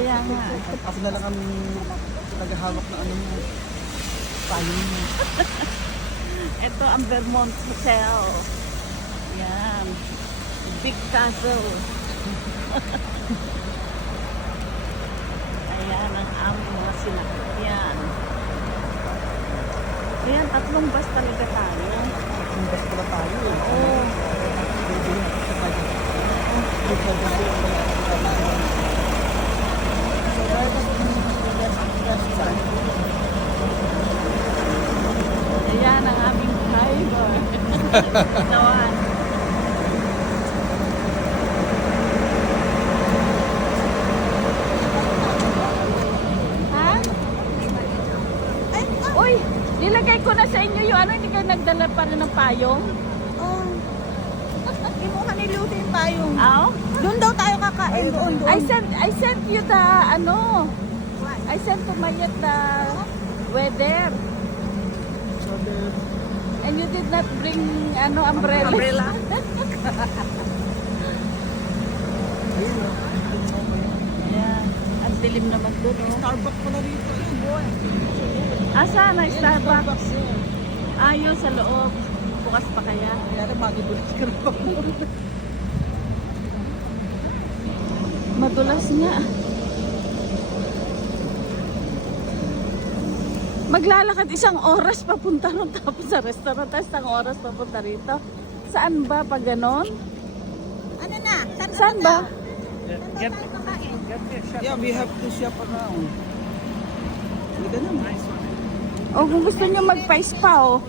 Kaya nga. Ako na lang ang naghahawak na ano mo. Payong mo. Ito ang Vermont Hotel. Yan. Big Castle. Ayan ang aming mga sinakyan. Ayan, 3 bus talaga tayo. Invest pala tayo eh. Oo. Ayan ang aming driver. Nawan. Ha? Ay, uy, nilagay ko na sa inyo yung ano, hindi kayo nagdala pa rin ng payong? Oh. Imuha ni Lucy yung payong. Aw? Doon daw tayo kakain. Doon. I sent you the ano. I sent to Mayet the weather. And you did not bring ano umbrella. Yeah. Ang dilim naman doon, oh. Starbucks pala rito. Ayun, boy. Asa na Starbucks? Ayun sa loob. Bukas pa kaya? Kaya na magibulit ka na pa. Madulas nga. Maglalakad 1 oras papunta nun, tapos sa restaurant, tapos 1 oras papunta rito. Saan ba pag ganon? Ano na? Saan ba? Saan tayo kakain? Yeah, we have to shop around. Hindi ka na. O kung gusto nyo mag-pa-spa, oh.